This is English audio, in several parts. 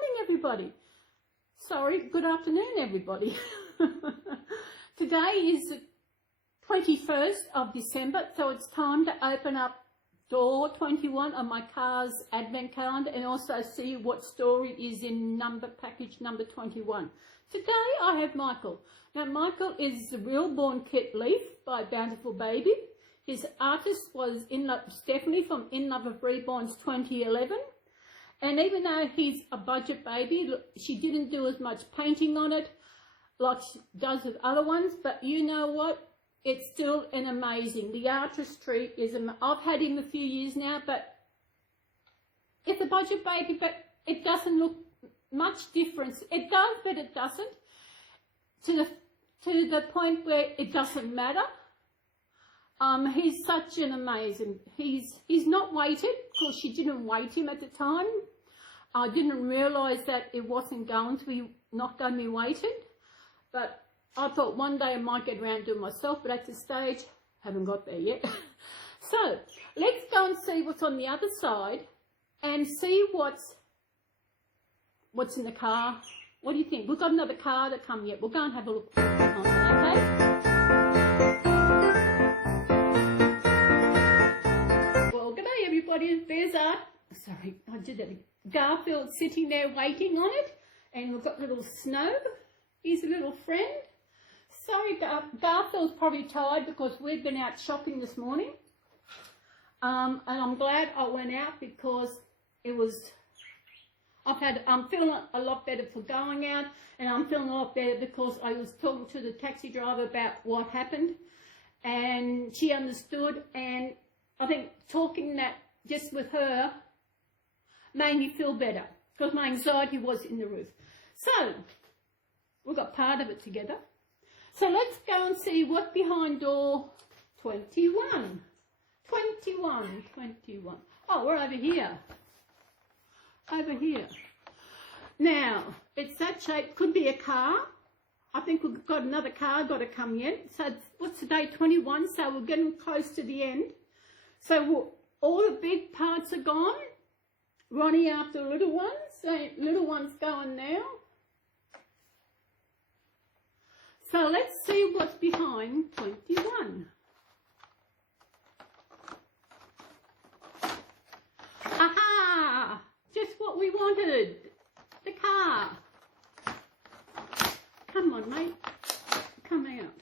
morning, everybody. Sorry, good afternoon, everybody. Today is the 21st of December, so it's time to open up door 21 on my car's advent calendar and also see what story is in package number 21. Today I have Michael. Now Michael is the Reborn kit Leif by Bountiful Baby. His artist was Stephanie from In Love with Reborn's 2011. And even though he's a budget baby, she didn't do as much painting on it like she does with other ones. But you know what? It's still an amazing. The artistry is, I've had him a few years now, but it's a budget baby, but it doesn't look much difference. It does, but it doesn't. To the point where it doesn't matter. He's such an amazing, he's not weighted, because she didn't weight him at the time. I didn't realise that it wasn't going to be, not going to be weighted, but I thought one day I might get around to it myself, but at this stage, haven't got there yet. So, let's go and see what's on the other side, and see what's in the car. What do you think? We've got another car to come yet. We'll go and have a look on it, okay? There's sorry, I did that. Garfield sitting there waiting on it, and we've got little Snow. He's a little friend. Sorry, Garfield's probably tired because we've been out shopping this morning. And I'm glad I went out because it was. I'm feeling a lot better for going out, and I'm feeling a lot better because I was talking to the taxi driver about what happened, and she understood, and I think talking that just with her made me feel better because my anxiety was in the roof. So, we've got part of it together. So let's go and see what's behind door 21. 21. Oh, we're over here. Over here. Now, it's that shape. Could be a car. I think we've got another car got to come yet. So, what's the date? 21. So, we're getting close to the end. So, all the big parts are gone. Ronnie after little ones. So little ones going now. So let's see what's behind 21. Aha! Just what we wanted. The car. Come on, mate. Come out.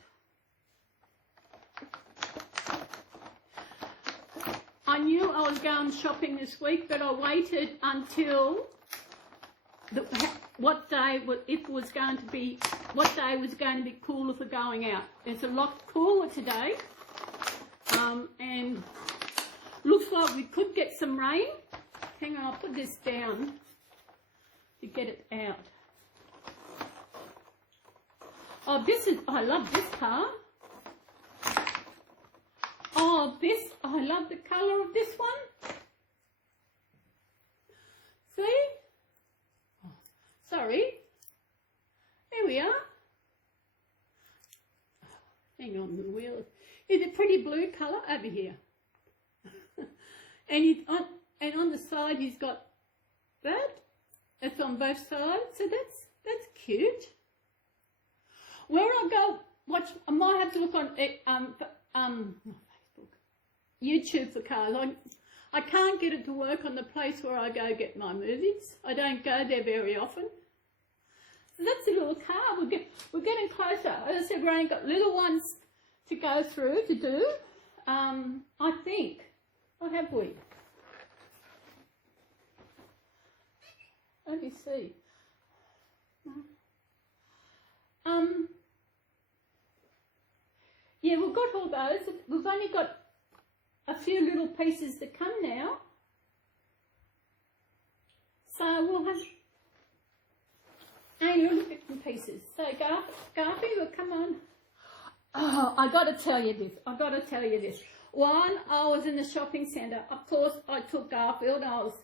I knew I was going shopping this week, but I waited until what day was going to be cooler for going out. It's a lot cooler today, and looks like we could get some rain. Hang on, I'll put this down to get it out. Oh, I love this car. Oh, I love the colour of this one. See? Oh, sorry. There we are. Hang on, the wheel. Is a pretty blue colour over here. and on the side he's got that. It's on both sides, so that's cute. Where I go watch, I might have to look on YouTube for cars. I can't get it to work on the place where I go get my movies. I don't go there very often. So that's a little car. We're getting closer. As I said, we've only got little ones to go through to do. I think. What have we? Let me see. Yeah, we've got all those. We've only got a few little pieces to come now. So we'll have only little bits and pieces. So Garfield, well, come on. Oh, I got to tell you this. One, I was in the shopping centre. Of course, I took Garfield. I was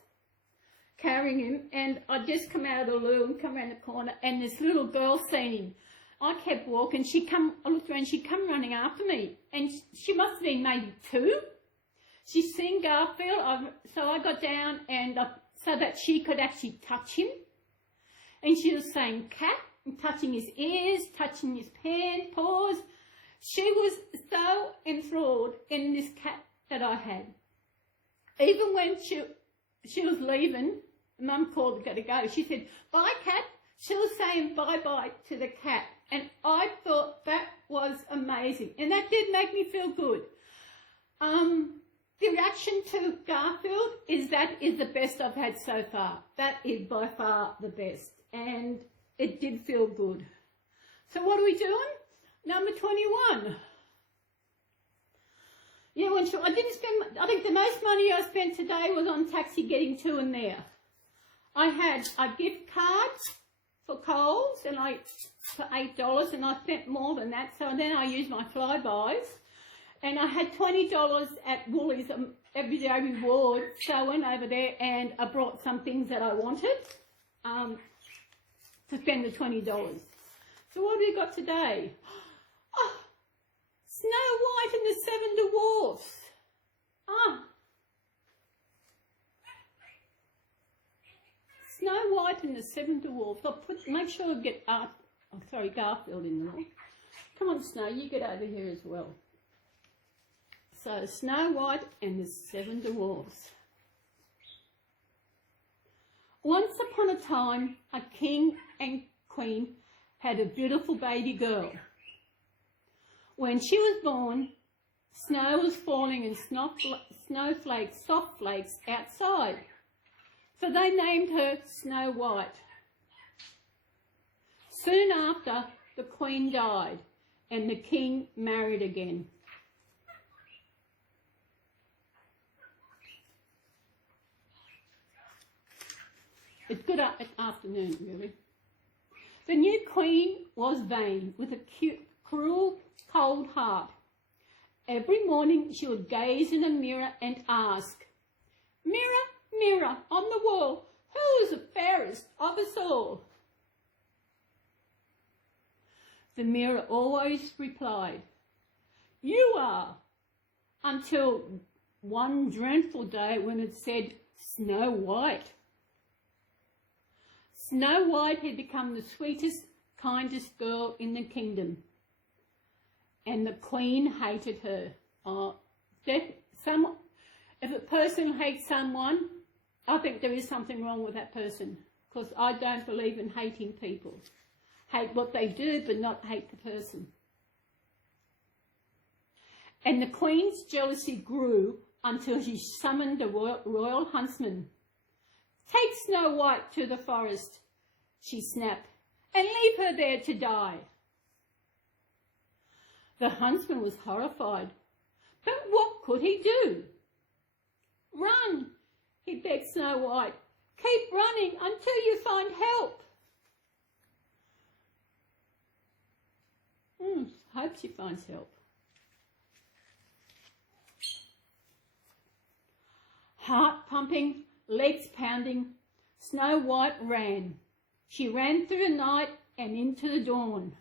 carrying him, and I just come out of the loo and come around the corner, and this little girl seen him. I kept walking. I looked around. She come running after me, and she must have been maybe 2. She seen Garfield, so I got down and so that she could actually touch him. And she was saying cat, and touching his ears, touching his paws. She was so enthralled in this cat that I had. Even when she was leaving, Mum called her to go. She said, "Bye, cat." She was saying bye-bye to the cat. And I thought that was amazing. And that did make me feel good. The reaction to Garfield is that is the best I've had so far. That is by far the best. And it did feel good. So what are we doing? Number 21. Yeah, I didn't spend, I think the most money I spent today was on taxi getting to and there. I had a gift card for Coles and for $8, and I spent more than that. So then I used my flybys, and I had $20 at Woolies Everyday Reward. So I went over there and I brought some things that I wanted to spend the $20. So what have we got today? Oh, Snow White and the Seven Dwarfs. Snow White and the Seven Dwarfs. I'll make sure I get Garfield in there. Come on, Snow, you get over here as well. So Snow White and the Seven Dwarfs. Once upon a time, a king and queen had a beautiful baby girl. When she was born, snow was falling and snowflakes, soft flakes outside. So they named her Snow White. Soon after, the queen died and the king married again. It's good afternoon, really. The new queen was vain, with a cruel, cold heart. Every morning she would gaze in a mirror and ask, "Mirror, mirror on the wall, who is the fairest of us all?" The mirror always replied, "You are," until one dreadful day when it said Snow White. Snow White had become the sweetest, kindest girl in the kingdom, and the queen hated her. If a person hates someone, I think there is something wrong with that person, because I don't believe in hating people. Hate what they do, but not hate the person. And the queen's jealousy grew until she summoned the royal huntsman. "Take Snow White to the forest," she snapped, "and leave her there to die." The huntsman was horrified, but what could he do? "Run," he begged Snow White. "Keep running until you find help." Hope she finds help. Heart pumping, legs pounding, Snow White ran. She ran through the night and into the dawn.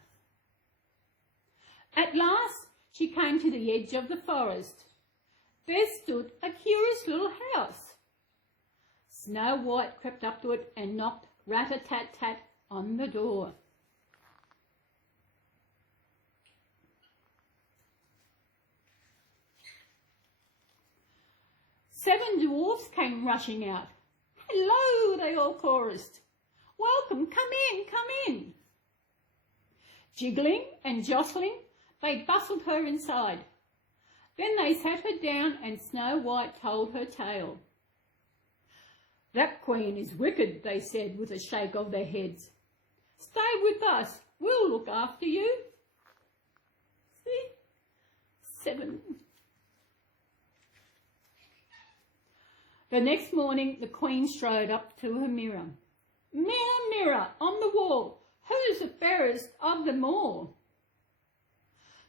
At last she came to the edge of the forest. There stood a curious little house. Snow White crept up to it and knocked rat-a-tat-tat on the door. Seven dwarfs came rushing out. "Hello," they all chorused. "Welcome, come in, come in." Jiggling and jostling, they bustled her inside. Then they sat her down and Snow White told her tale. "That queen is wicked," they said with a shake of their heads. "Stay with us, we'll look after you." See? 7. The next morning the queen strode up to her mirror. "Mirror, mirror on the wall, who's the fairest of them all?"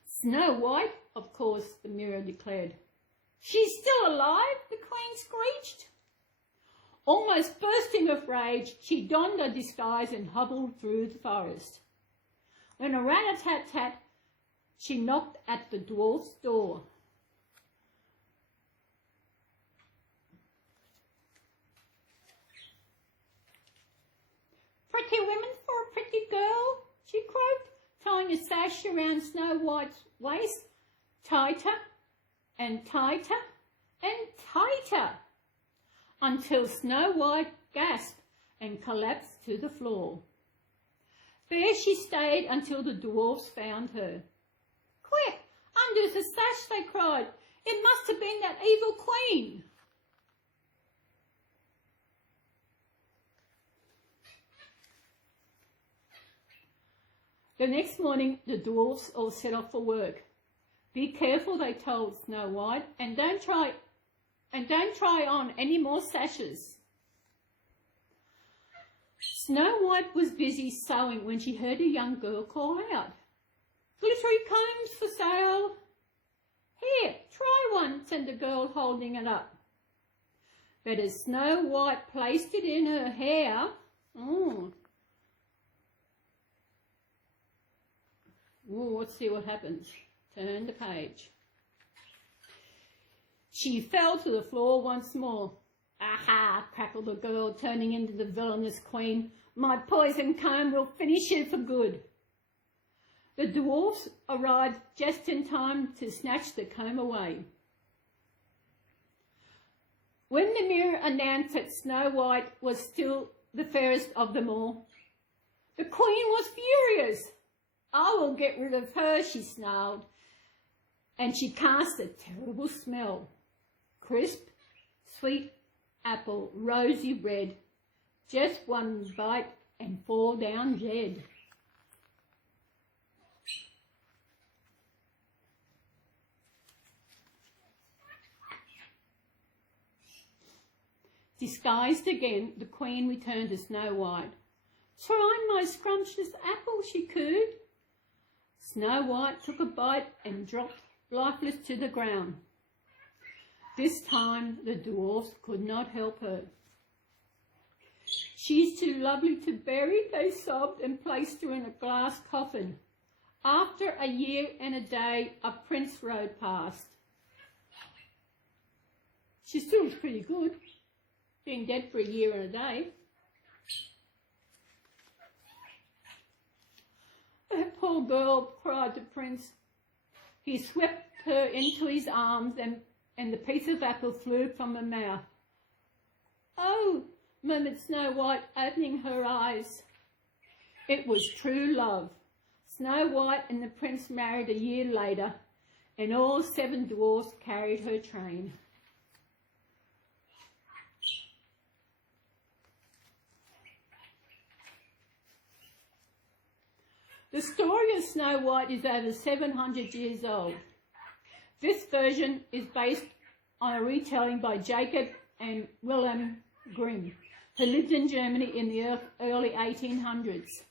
"Snow White, of course," the mirror declared. "She's still alive?" the queen screeched. Almost bursting with rage, she donned her disguise and hobbled through the forest. When a rat-a-tat-tat, she knocked at the dwarf's door. "Pretty women, tying a sash around Snow White's waist, tighter and tighter and tighter, until Snow White gasped and collapsed to the floor. There she stayed until the dwarfs found her. "Quick, undo the sash," they cried. "It must have been that evil queen." The next morning, the dwarfs all set off for work. "Be careful," they told Snow White, and don't try on any more sashes." Snow White was busy sewing when she heard a young girl call out, "Glittery combs for sale." "Here, try one," said the girl, holding it up. But as Snow White placed it in her hair, let's see what happens. Turn the page. She fell to the floor once more. "Aha!" crackled the girl, turning into the villainous queen. "My poison comb will finish you for good." The dwarfs arrived just in time to snatch the comb away. When the mirror announced that Snow White was still the fairest of them all, the queen was furious. "I will get rid of her," she snarled, and she cast a terrible smell. Crisp, sweet apple, rosy red, just one bite and fall down dead. Disguised again, the queen returned to Snow White. "Try my scrumptious apple," she cooed. Snow White took a bite and dropped lifeless to the ground. This time the dwarfs could not help her. "She's too lovely to bury," they sobbed, and placed her in a glass coffin. After a year and a day, a prince rode past. She still was pretty good, being dead for a year and a day. "That poor girl," cried the prince. He swept her into his arms, and the piece of apple flew from her mouth. "Oh," murmured Snow White, opening her eyes. It was true love. Snow White and the prince married a year later, and all 7 dwarfs carried her train. The story of Snow White is over 700 years old. This version is based on a retelling by Jacob and Wilhelm Grimm, who lived in Germany in the early 1800s.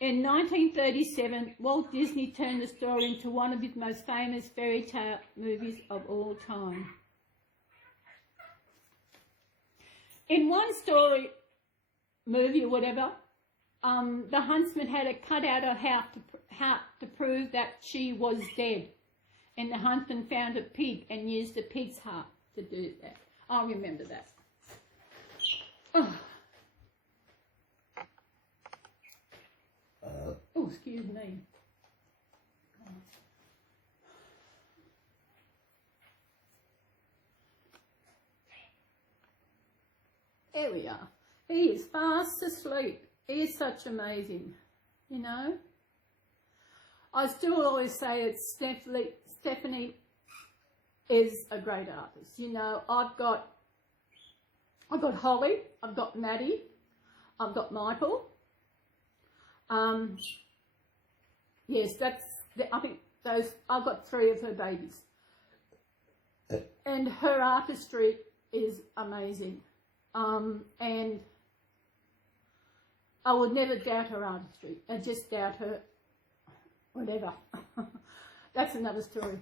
In 1937, Walt Disney turned the story into one of his most famous fairy tale movies of all time. In one story, movie or whatever, the huntsman had to cut out her heart to prove that she was dead. And the huntsman found a pig and used the pig's heart to do that. I remember that. Oh, excuse me. There we are. He is fast asleep. He is such amazing, you know. I still always say it's Stephanie is a great artist. You know, I've got Holly, I've got Maddie, I've got Michael. Yes, I think I've got 3 of her babies. And her artistry is amazing. And I would never doubt her artistry. I just doubt her whatever. That's another story.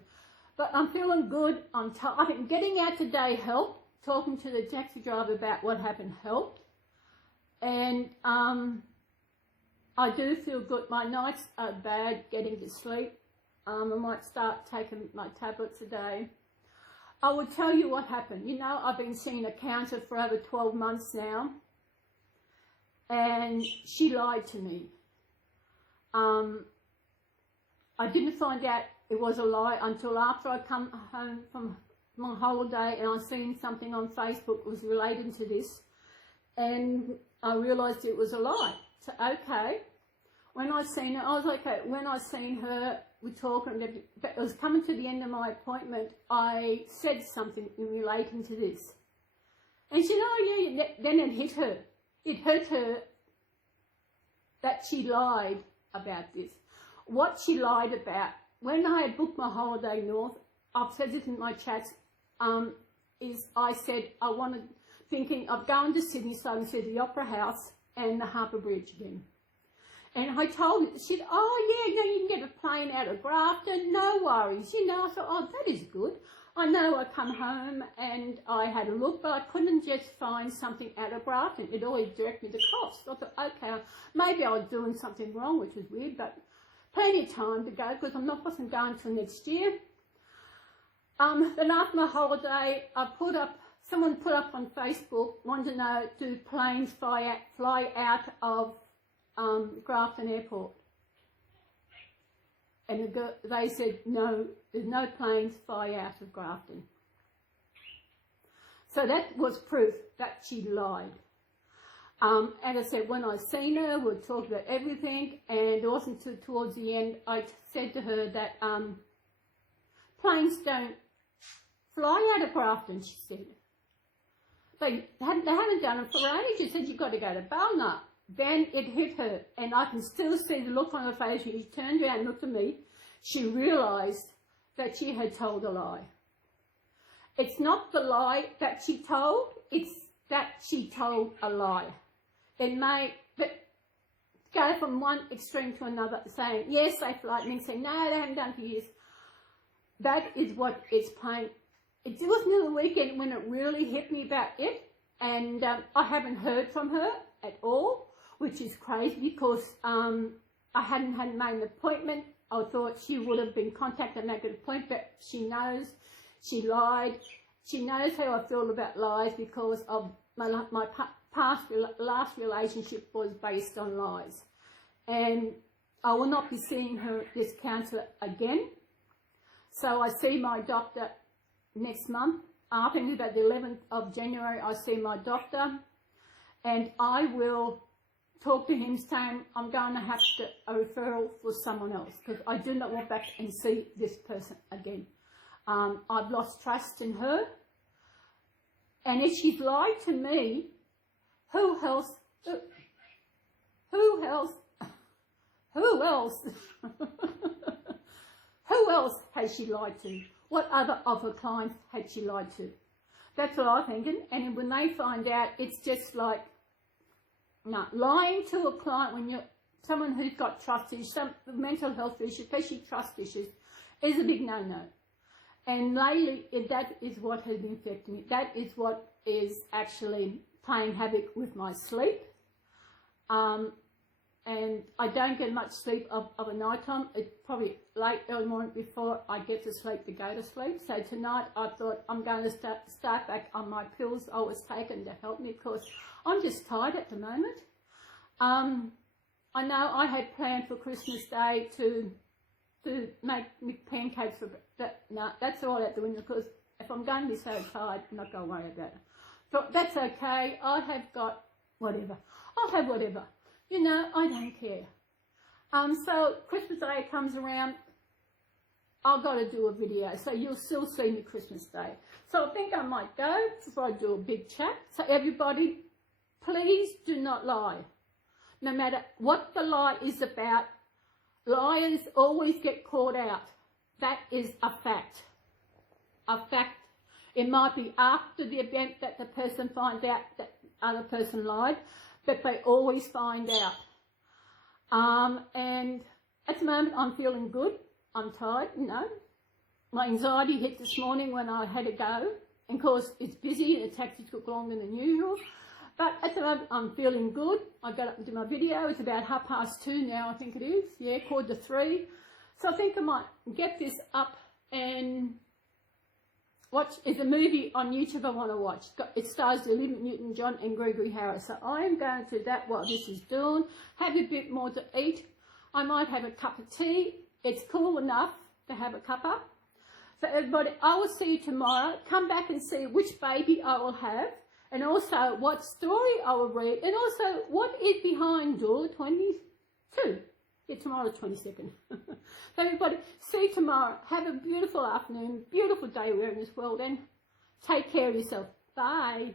But I'm feeling good. I think getting out today helped. Talking to the taxi driver about what happened helped. And I do feel good. My nights are bad getting to sleep. I might start taking my tablets a day. I will tell you what happened. You know, I've been seeing a counselor for over 12 months now. And she lied to me. I didn't find out it was a lie until after I come home from my holiday and I seen something on Facebook was related to this, and I realised it was a lie. So okay, when I seen her, I was like, okay. When I seen her, we talking, but it was coming to the end of my appointment. I said something in relating to this, and she said, oh yeah. Then it hit her. It hurt her that she lied about this. What she lied about, when I had booked my holiday north, I've said this in my chats, is I said I wanted, thinking of going to Sydney so I can see the Opera House and the Harbour Bridge again. And I told her, she said, oh yeah, no, you can get a plane out of Grafton, no worries. You know, I thought, oh, that is good. I know I come home and I had a look, but I couldn't just find something out of Grafton. It always directed me to Coffs. I thought, okay, maybe I was doing something wrong, which was weird, but plenty of time to go because wasn't going till next year. Then after my holiday, someone put up on Facebook, wanted to know, do planes fly out of Grafton Airport? And they said, no, there's no planes fly out of Grafton. So that was proof that she lied. And I said, when I seen her, we talked about everything, and it wasn't until towards the end I said to her that planes don't fly out of Grafton, she said. They haven't done it for ages. She said, you've got to go to Balna. Then it hit her, and I can still see the look on her face. She turned around and looked at me. She realised that she had told a lie. It's not the lie that she told, it's that she told a lie. It may go from one extreme to another, saying, yes, they fly, and then saying, no, they haven't done it for years. That is what it's playing. It wasn't in the weekend when it really hit me about it, and I haven't heard from her at all, which is crazy because I hadn't made an appointment. I thought she would have been contacted and make an appointment, but she knows she lied. She knows how I feel about lies because of my last relationship was based on lies. And I will not be seeing this counsellor again. So I see my doctor next month. I think about the 11th of January I see my doctor, and I will talk to him saying I'm going to have a referral for someone else because I do not want back and see this person again. I've lost trust in her, and if she's lied to me, who else who else has she lied to? What other of her clients had she lied to? That's what I'm thinking. And when they find out, it's just like, no, lying to a client when you're someone who's got trust issues, some mental health issues, especially trust issues, is a big no-no. And lately, that is what has been affecting me. That is what is actually playing havoc with my sleep. And I don't get much sleep of a night time. It's probably late early morning before I get to sleep to go to sleep. So tonight I thought I'm going to start back on my pills I was taking to help me because I'm just tired at the moment. I know I had planned for Christmas Day to make me pancakes for that. No, that's all out the window because if I'm going to be so tired, I'm not going to worry about it. But that's okay. I have got whatever. I'll have whatever. You know, I don't care. So Christmas Day comes around, I've got to do a video, so you'll still see me Christmas Day. So I think I might go before I do a big chat. So everybody, please do not lie. No matter what the lie is about, liars always get caught out. That is a fact. A fact. It might be after the event that the person finds out that other person lied, but they always find out. And at the moment I'm feeling good. I'm tired, you know. My anxiety hit this morning when I had to go. And of course it's busy, the taxi took longer than usual. But at the moment I'm feeling good. I got up and did my video. It's about 2:30 now, I think it is. Yeah, 2:45. So I think I might get this up and watch. It's a movie on YouTube I want to watch. It stars Olivia Newton-John and Gregory Harris. So I am going to do that while this is doing. Have a bit more to eat. I might have a cup of tea It's cool enough to have a cuppa. So everybody, I will see you tomorrow. Come back and see which baby I will have, and also what story I will read, and also what is behind door 22. Yeah, tomorrow's 22nd. So everybody, see you tomorrow. Have a beautiful afternoon, beautiful day we're in this world, and take care of yourself. Bye.